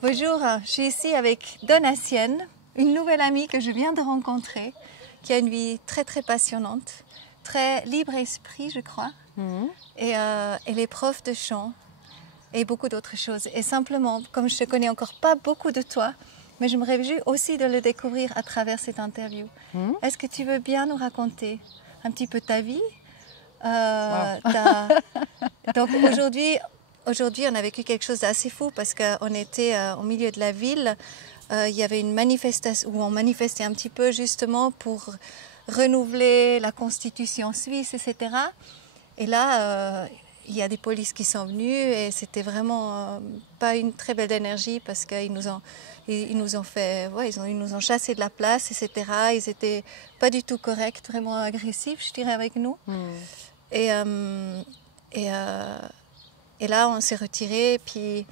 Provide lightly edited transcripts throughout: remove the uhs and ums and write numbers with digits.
Bonjour, je suis ici avec Donatienne, une nouvelle amie que je viens de rencontrer, qui a une vie très très passionnante, très libre esprit je crois, et elle est prof de chant et beaucoup d'autres choses. Et simplement, comme je ne connais encore pas beaucoup de toi, mais j'aimerais aussi de le découvrir à travers cette interview. Est-ce que tu veux bien nous raconter un petit peu ta vie? Donc aujourd'hui, on a vécu quelque chose d'assez fou parce qu'on était au milieu de la ville. Il y avait une manifestation où on manifestait un petit peu justement pour renouveler la constitution suisse, etc. Et là, il y a des polices qui sont venues et c'était vraiment pas une très belle énergie parce qu'ils nous ont fait, ouais, ils nous ont chassés de la place, etc. Ils étaient pas du tout corrects, vraiment agressifs, je dirais, avec nous. Et là, on s'est retiré, puis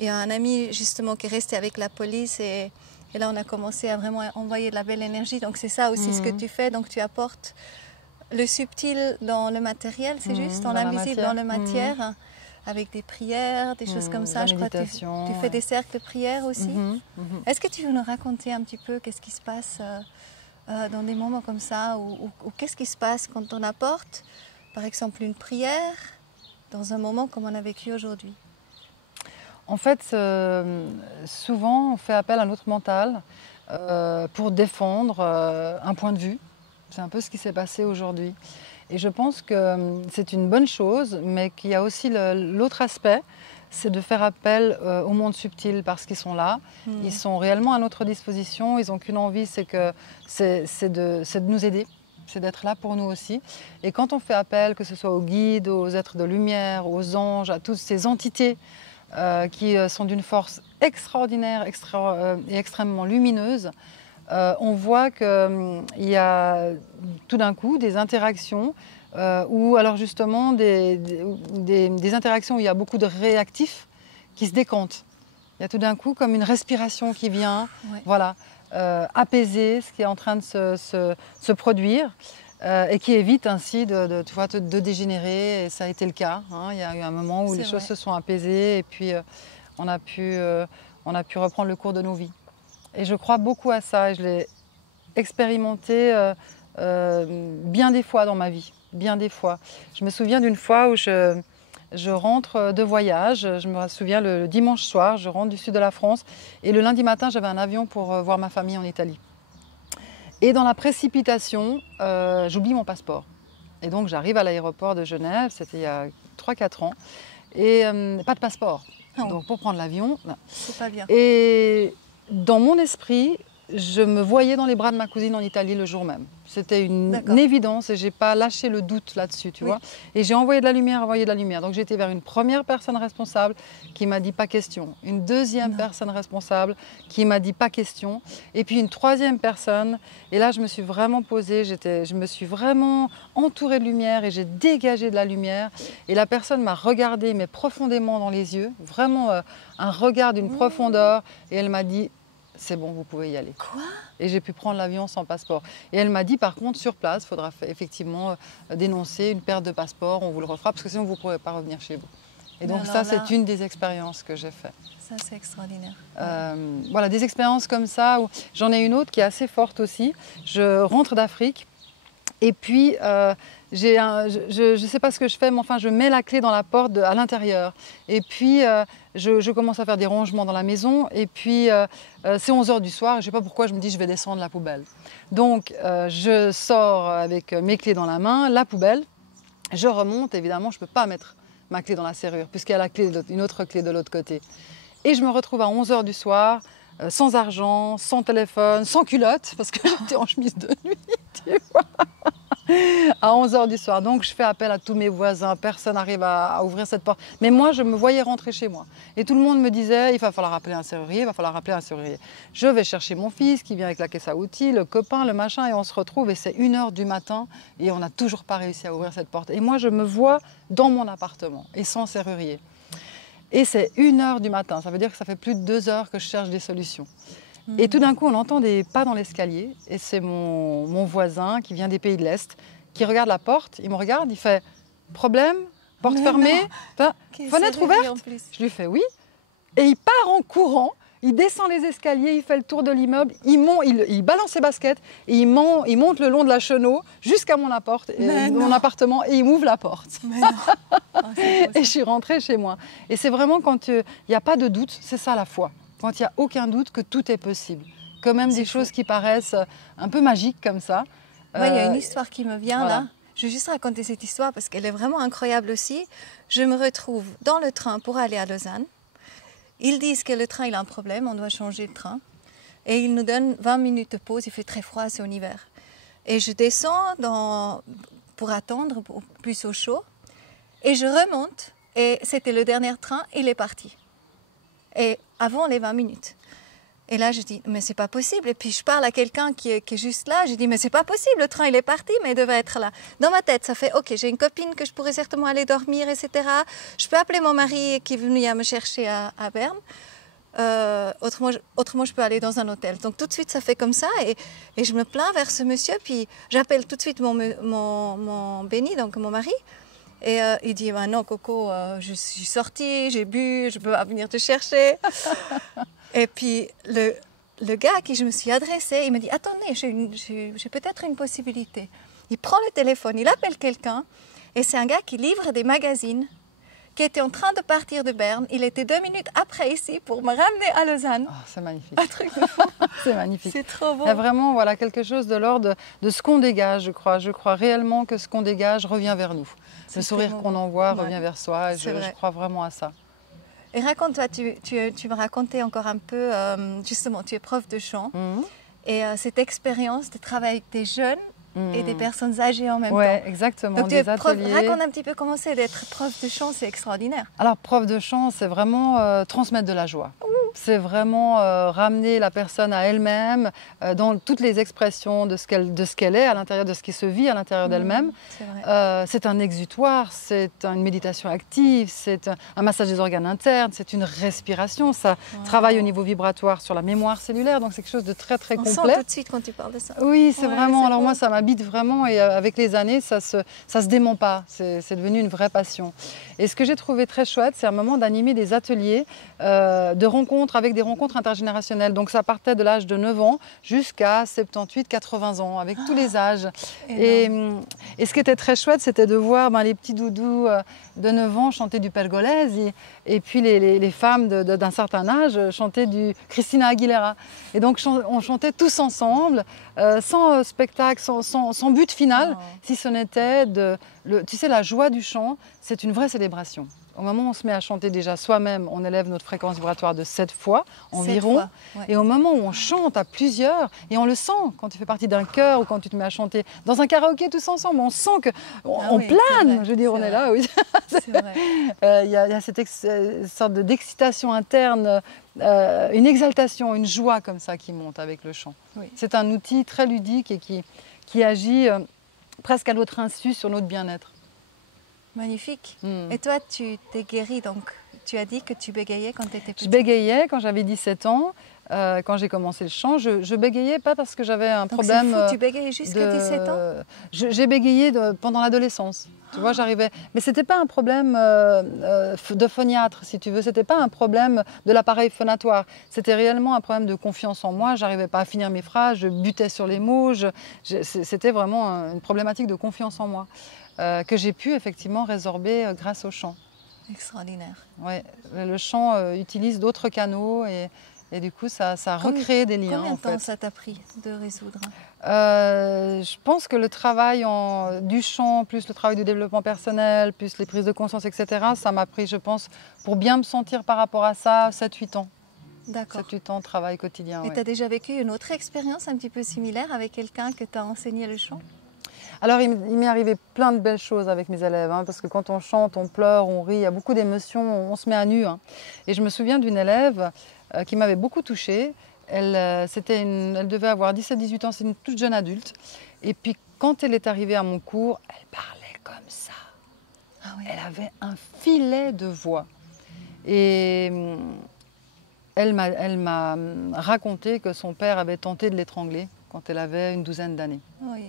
il y a un ami justement qui est resté avec la police et là, on a commencé à vraiment envoyer de la belle énergie. Donc c'est ça aussi ce que tu fais, donc tu apportes le subtil dans le matériel, c'est juste, dans l'invisible dans la matière, avec des prières, des choses comme ça. Je crois que tu fais des cercles de prières aussi. Est-ce que tu veux nous raconter un petit peu qu'est-ce qui se passe dans des moments comme ça, ou qu'est-ce qui se passe quand on apporte, par exemple, une prière dans un moment comme on a vécu aujourd'hui? En fait, souvent, on fait appel à notre mental pour défendre un point de vue. C'est un peu ce qui s'est passé aujourd'hui. Et je pense que c'est une bonne chose, mais qu'il y a aussi l'autre aspect, c'est de faire appel au monde subtil parce qu'ils sont là. Ils sont réellement à notre disposition. Ils n'ont qu'une envie, c'est de nous aider. C'est d'être là pour nous aussi. Et quand on fait appel, que ce soit aux guides, aux êtres de lumière, aux anges, à toutes ces entités qui sont d'une force extraordinaire et extrêmement lumineuse, on voit qu'il y a tout d'un coup des interactions ou alors justement des interactions où il y a beaucoup de réactifs qui se décantent. Il y a tout d'un coup comme une respiration qui vient, voilà, apaiser ce qui est en train de se produire et qui évite ainsi de dégénérer. Et ça a été le cas. Il y a eu un moment où les choses se sont apaisées et puis on a pu reprendre le cours de nos vies. Et je crois beaucoup à ça et je l'ai expérimenté bien des fois dans ma vie, bien des fois. Je me souviens d'une fois où je rentre de voyage, je me souviens le dimanche soir, je rentre du sud de la France et le lundi matin j'avais un avion pour voir ma famille en Italie. Et dans la précipitation, j'oublie mon passeport. Et donc j'arrive à l'aéroport de Genève, c'était il y a 3-4 ans, et pas de passeport. Donc pour prendre l'avion, c'est pas bien. Et dans mon esprit, je me voyais dans les bras de ma cousine en Italie le jour même. C'était une évidence et je n'ai pas lâché le doute là-dessus, tu vois. Et j'ai envoyé de la lumière, Donc j'ai été vers une première personne responsable qui m'a dit pas question. Une deuxième personne responsable qui m'a dit pas question. Et puis une troisième personne. Et là, je me suis vraiment posée, je me suis vraiment entourée de lumière et j'ai dégagé de la lumière. Et la personne m'a regardée, mais profondément dans les yeux, vraiment un regard d'une profondeur. Et elle m'a dit, c'est bon, vous pouvez y aller. Quoi? Et j'ai pu prendre l'avion sans passeport. Et elle m'a dit, par contre, sur place, il faudra effectivement dénoncer une perte de passeport, on vous le refera, parce que sinon vous ne pourrez pas revenir chez vous. Et donc ça, c'est une des expériences que j'ai faites. Ça, c'est extraordinaire. Voilà, des expériences comme ça. J'en ai une autre qui est assez forte aussi. Je rentre d'Afrique et puis je ne sais pas ce que je fais, mais enfin, je mets la clé dans la porte à l'intérieur. Et puis, je commence à faire des rangements dans la maison. Et puis, c'est 11 h du soir. Et je ne sais pas pourquoi, je me dis, je vais descendre la poubelle. Donc, je sors avec mes clés dans la main, la poubelle. Je remonte, évidemment, je ne peux pas mettre ma clé dans la serrure, puisqu'il y a une autre clé de l'autre côté. Et je me retrouve à 11 h du soir, sans argent, sans téléphone, sans culotte, parce que j'étais en chemise de nuit, tu vois. À 11 h du soir. Donc je fais appel à tous mes voisins, personne n'arrive à ouvrir cette porte. Mais moi, je me voyais rentrer chez moi. Et tout le monde me disait, il va falloir appeler un serrurier, il va falloir appeler un serrurier. Je vais chercher mon fils qui vient avec la caisse à outils, le copain, le machin, et on se retrouve. Et c'est 1 h du matin et on n'a toujours pas réussi à ouvrir cette porte. Et moi, je me vois dans mon appartement et sans serrurier. Et c'est 1 h du matin. Ça veut dire que ça fait plus de 2 heures que je cherche des solutions. Et tout d'un coup, on entend des pas dans l'escalier. Et c'est mon voisin qui vient des pays de l'Est, qui regarde la porte. Il me regarde, il fait « Problème ? Porte fermée ? Fenêtre ouverte ?» Je lui fais « Oui. » et il part en courant. Il descend les escaliers, il fait le tour de l'immeuble, il balance ses baskets et il monte le long de la chenot jusqu'à mon appartement et il m'ouvre la porte. Mais non. Oh, c'est beau, Et je suis rentrée chez moi. Et c'est vraiment quand il n'y a pas de doute, c'est ça la foi. Quand il n'y a aucun doute que tout est possible. Que même des choses qui paraissent un peu magiques comme ça. Ouais, il y a une histoire qui me vient voilà. là. Je vais juste raconter cette histoire parce qu'elle est vraiment incroyable aussi. Je me retrouve dans le train pour aller à Lausanne. Ils disent que le train il a un problème, on doit changer de train. Et ils nous donnent 20 minutes de pause, il fait très froid, c'est en hiver. Et je descends pour attendre, plus au chaud. Et je remonte, et c'était le dernier train, il est parti. Et avant les 20 minutes. Et là, je dis, mais c'est pas possible. Et puis, je parle à quelqu'un qui est juste là. Je dis, mais c'est pas possible, le train, il est parti, mais il devait être là. Dans ma tête, ça fait, ok, j'ai une copine que je pourrais certainement aller dormir, etc. Je peux appeler mon mari qui est venu me chercher à Berne. Autrement, je peux aller dans un hôtel. Donc, tout de suite, ça fait comme ça. Et je me plains vers ce monsieur. Puis, j'appelle tout de suite mon Benny, donc mon mari. Et il dit, bah non, Coco, je suis sortie, j'ai bu, je peux pas venir te chercher. Et puis, le gars à qui je me suis adressée, il me dit, attendez, j'ai peut-être une possibilité. Il prend le téléphone, il appelle quelqu'un, et c'est un gars qui livre des magazines, qui était en train de partir de Berne. Il était 2 minutes après ici pour me ramener à Lausanne. Oh, c'est magnifique. Un truc de fou. C'est magnifique. C'est trop beau. Il y a vraiment voilà, quelque chose de l'ordre de ce qu'on dégage, je crois. Je crois réellement que ce qu'on dégage revient vers nous. Le sourire qu'on envoie revient vers soi, et je crois vraiment à ça. Et raconte-toi, tu me racontais encore un peu, justement, tu es prof de chant, et cette expérience de travailler avec des jeunes et des personnes âgées en même temps. Oui, exactement, donc, des ateliers. Raconte un petit peu comment c'est d'être prof de chant, c'est extraordinaire. Alors, prof de chant, c'est vraiment transmettre de la joie. C'est vraiment ramener la personne à elle-même dans toutes les expressions de ce qu'elle est à l'intérieur, de ce qui se vit à l'intérieur d'elle-même. C'est un exutoire, c'est une méditation active, c'est un massage des organes internes, c'est une respiration. Ça travaille au niveau vibratoire sur la mémoire cellulaire, donc c'est quelque chose de très très complet. On sent tout de suite quand tu parles de ça. Oui, c'est vraiment. Alors moi, ça m'habite vraiment et avec les années, ça se dément pas. C'est devenu une vraie passion. Et ce que j'ai trouvé très chouette, c'est un moment d'animer des ateliers de rencontres avec des rencontres intergénérationnelles. Donc ça partait de l'âge de 9 ans jusqu'à 78, 80 ans, avec tous les âges. Et ce qui était très chouette, c'était de voir les petits doudous de 9 ans chanter du pergolèse et puis les femmes d'un certain âge chanter du Christina Aguilera. Et donc on chantait tous ensemble, sans spectacle, sans but final, si ce n'était tu sais, la joie du chant, c'est une vraie célébration. Au moment où on se met à chanter déjà soi-même, on élève notre fréquence vibratoire de 7 fois environ. 7 fois, ouais. Et au moment où on chante à plusieurs, et on le sent quand tu fais partie d'un chœur ou quand tu te mets à chanter dans un karaoké tous ensemble, on sent qu'on plane. Je veux dire, on est là, oui. C'est vrai. Il y a cette sorte d'excitation interne, une exaltation, une joie comme ça qui monte avec le chant. Oui. C'est un outil très ludique et qui agit presque à notre insu sur notre bien-être. Magnifique. Et toi, tu t'es guérie, donc tu as dit que tu bégayais quand tu étais petite. Je bégayais quand j'avais 17 ans. Quand j'ai commencé le chant, je bégayais pas parce que j'avais un problème. C'est fou, tu bégayais jusqu'à 17 ans? J'ai bégayé pendant l'adolescence. Tu vois, j'arrivais. Mais c'était pas un problème de phoniatre, si tu veux. C'était pas un problème de l'appareil phonatoire. C'était réellement un problème de confiance en moi. J'arrivais pas à finir mes phrases, je butais sur les mots. C'était vraiment une problématique de confiance en moi que j'ai pu effectivement résorber grâce au chant. Extraordinaire. Ouais, le chant utilise d'autres canaux et du coup, ça recrée des liens. Combien de temps ça t'a pris de résoudre? Je pense que le travail du chant, plus le travail du développement personnel, plus les prises de conscience, etc., ça m'a pris, je pense, pour bien me sentir par rapport à ça, 7-8 ans. D'accord. 7-8 ans de travail quotidien. Et tu as déjà vécu une autre expérience un petit peu similaire avec quelqu'un que tu as enseigné le chant? Alors, il m'est arrivé plein de belles choses avec mes élèves, parce que quand on chante, on pleure, on rit, il y a beaucoup d'émotions, on se met à nu. Et je me souviens d'une élève qui m'avait beaucoup touchée. Elle devait avoir 17-18 ans, c'est une toute jeune adulte. Et puis, quand elle est arrivée à mon cours, elle parlait comme ça. Ah oui. Elle avait un filet de voix. Et elle m'a raconté que son père avait tenté de l'étrangler quand elle avait une 12aine d'années. Oui.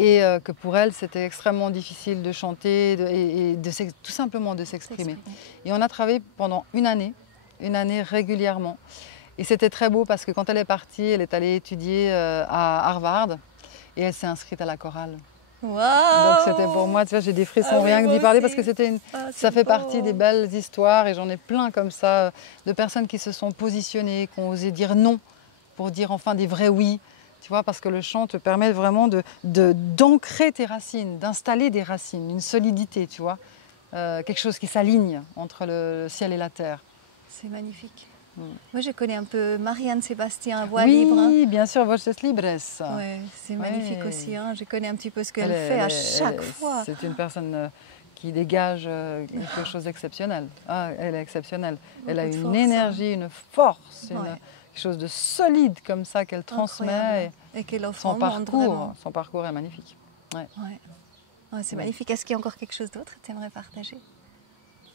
Et que pour elle, c'était extrêmement difficile de chanter et tout simplement de s'exprimer. Et on a travaillé pendant une année une année régulièrement. Et c'était très beau parce que quand elle est partie, elle est allée étudier à Harvard et elle s'est inscrite à la chorale. Wow. Donc c'était pour moi, tu vois, j'ai des frissons rien que d'y parler parce que ça fait partie des belles histoires et j'en ai plein comme ça de personnes qui se sont positionnées, qui ont osé dire non pour dire enfin des vrais oui. Tu vois, parce que le chant te permet vraiment d'ancrer tes racines, d'installer des racines, une solidité, tu vois, quelque chose qui s'aligne entre le ciel et la terre. C'est magnifique. Moi, je connais un peu Marianne Sébastien, Voix oui, libre. Oui, bien sûr, Voces Libres. Ouais, c'est magnifique aussi. Hein. Je connais un petit peu ce qu'elle fait elle à chaque fois. C'est une personne qui dégage quelque chose d'exceptionnel. Ah, elle est exceptionnelle. Elle a une énergie, une force, quelque chose de solide comme ça qu'elle transmet. Et qu'elle offre son au monde, vraiment. Son parcours est magnifique. Ouais. Ouais, c'est magnifique. Est-ce qu'il y a encore quelque chose d'autre que tu aimerais partager?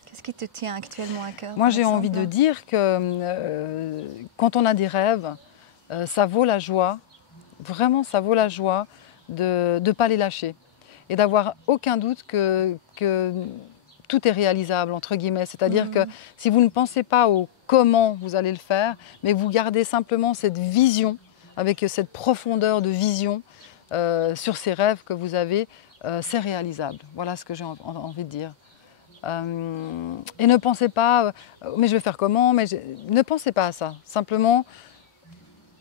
Qu'est-ce qui te tient actuellement à cœur? Moi, j'ai envie de dire que quand on a des rêves, ça vaut la joie, vraiment ça vaut la joie de ne pas les lâcher et d'avoir aucun doute que tout est réalisable, entre guillemets. C'est-à-dire que si vous ne pensez pas au comment vous allez le faire, mais vous gardez simplement cette vision, avec cette profondeur de vision sur ces rêves que vous avez, c'est réalisable. Voilà ce que j'ai envie de dire. Et ne pensez pas, mais je vais faire comment, ne pensez pas à ça. Simplement,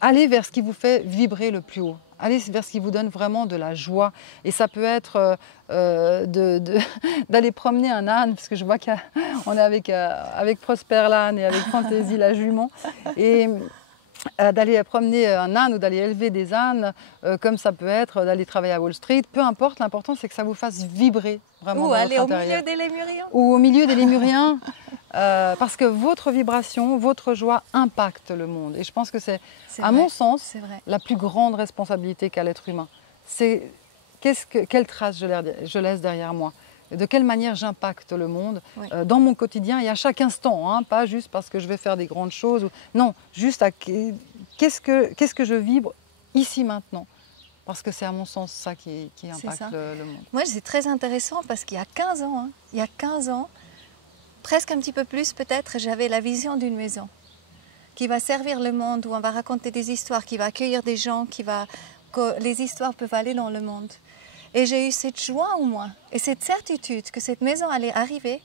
allez vers ce qui vous fait vibrer le plus haut. Allez vers ce qui vous donne vraiment de la joie. Et ça peut être d'aller promener un âne, parce que je vois qu'on est avec Prosper l'âne et avec Fantaisie la jument. Et d'aller promener un âne ou d'aller élever des ânes, comme ça peut être d'aller travailler à Wall Street, peu importe, l'important c'est que ça vous fasse vibrer vraiment. Ou aller au milieu des lémuriens. Ou au milieu des lémuriens, parce que votre vibration, votre joie impacte le monde. Et je pense que c'est à mon sens, la plus grande responsabilité qu'a l'être humain. C'est quelle trace je laisse derrière moi. De quelle manière j'impacte le monde dans mon quotidien et à chaque instant, hein, pas juste parce que je vais faire des grandes choses. Non, juste qu'est-ce que je vibre ici maintenant. Parce que c'est à mon sens ça qui impacte le monde. Moi, c'est très intéressant parce qu'il y a 15 ans, presque un petit peu plus peut-être, j'avais la vision d'une maison qui va servir le monde, où on va raconter des histoires, qui va accueillir des gens, que les histoires peuvent aller dans le monde. Et j'ai eu cette joie en moi et cette certitude que cette maison allait arriver,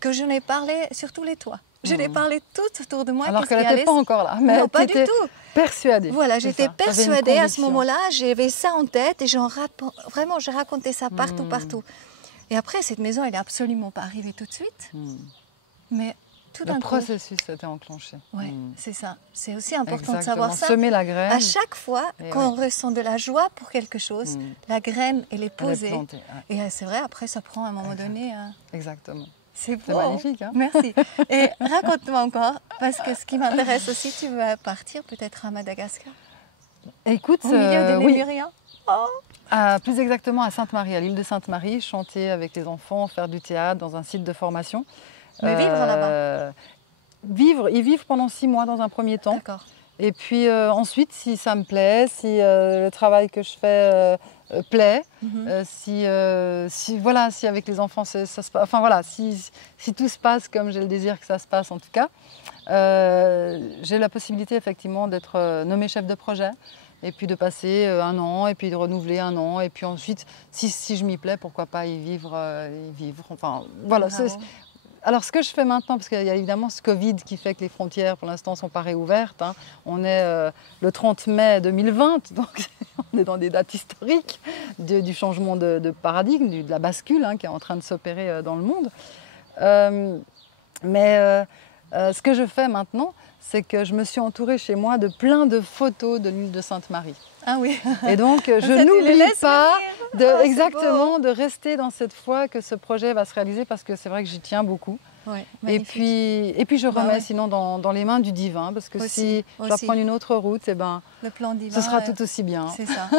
que je n'ai parlé sur tous les toits. Je l'ai parlé tout autour de moi. Alors qu'elle n'était pas encore là, mais non, pas du tout. Persuadée. Voilà, j'étais persuadée à ce moment-là, j'avais ça en tête et vraiment je racontais ça partout. Et après, cette maison, elle n'est absolument pas arrivée tout de suite. Mais tout d'un coup... Le processus s'était enclenché. Oui, c'est ça. C'est aussi important de savoir ça. Semer la graine. À chaque fois qu'on ressent de la joie pour quelque chose, la graine, elle est posée. Et c'est vrai, après, ça prend à un moment donné... Exactement. C'est magnifique. Hein? Merci. Et raconte-moi encore, parce que ce qui m'intéresse aussi, tu vas partir peut-être à Madagascar. Écoute, au milieu des lémuriens. Plus exactement à Sainte-Marie, à l'île de Sainte-Marie, chanter avec les enfants, faire du théâtre dans un site de formation. Mais vivre là-bas? Ils vivent pendant 6 mois dans un premier temps. D'accord. Et puis ensuite, si ça me plaît, si le travail que je fais plaît, si avec les enfants ça se passe, enfin voilà, si tout se passe comme j'ai le désir que ça se passe en tout cas, j'ai la possibilité effectivement d'être nommée chef de projet et puis de passer 1 an et puis de renouveler 1 an et puis ensuite, si je m'y plais, pourquoi pas y vivre. Enfin voilà. Alors, ce que je fais maintenant, parce qu'il y a évidemment ce Covid qui fait que les frontières, pour l'instant, ne sont pas réouvertes. Hein. On est le 30 mai 2020, donc on est dans des dates historiques du changement de paradigme, de la bascule qui est en train de s'opérer dans le monde. Ce que je fais maintenant, c'est que je me suis entourée chez moi de plein de photos de l'île de Sainte-Marie. Ah oui. Et donc, je n'oublie pas de rester dans cette foi que ce projet va se réaliser parce que c'est vrai que j'y tiens beaucoup. Ouais, et puis je remets sinon dans les mains du divin parce que si je dois prendre une autre route, le plan divin, ce sera tout aussi bien.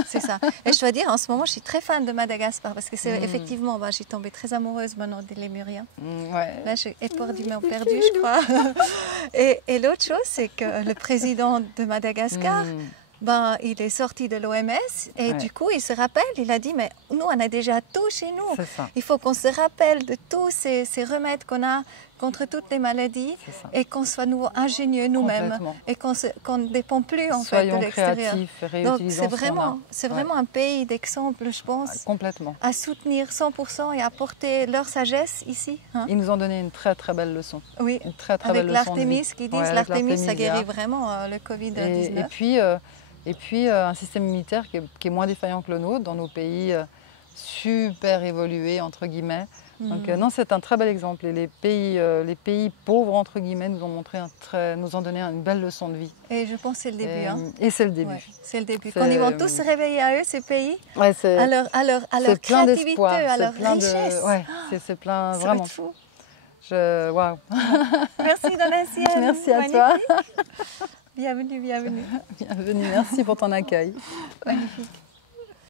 C'est ça. Et je dois dire, en ce moment, je suis très fan de Madagascar parce que c'est effectivement, j'y tombée très amoureuse maintenant des lémuriens. Là, j'ai éperdument perdu, je crois. Et l'autre chose, c'est que le président de Madagascar, il est sorti de l'OMS et du coup, il se rappelle, il a dit, mais nous, on a déjà tout chez nous. Il faut qu'on se rappelle de tous ces remèdes qu'on a, contre toutes les maladies C'est ça. et qu'on soit nouveau ingénieux nous-mêmes Complètement. et qu'on ne dépend plus en fait Soyons de l'extérieur. créatifs, Donc réutilisons ce qu'on a. c'est vraiment un pays d'exemple, je pense, Complètement. à soutenir 100% et apporter leur sagesse ici. Hein. Ils nous ont donné une très très belle leçon. Oui, Une très très avec belle leçon de vie. l'Artémis qui disent Ouais, avec l'Artémis ça l'Artémisia. guérit vraiment le Covid-19. Et puis un système immunitaire qui est moins défaillant que le nôtre dans nos pays super évolués entre guillemets. Donc non, c'est un très bel exemple. Et les pays pauvres entre guillemets nous ont donné une belle leçon de vie. Et je pense que c'est le début. Et c'est le début. Ouais, c'est le début. Quand ils vont tous se réveiller à eux, ces pays, Ouais, à leur plein créativité, d'espoir, à leur plein richesse. ouais, c'est plein Ça va vraiment. être fou. Waouh. Merci Donatienne. Merci à Magnifique. toi. Bienvenue, bienvenue. Bienvenue, merci pour ton accueil. Magnifique.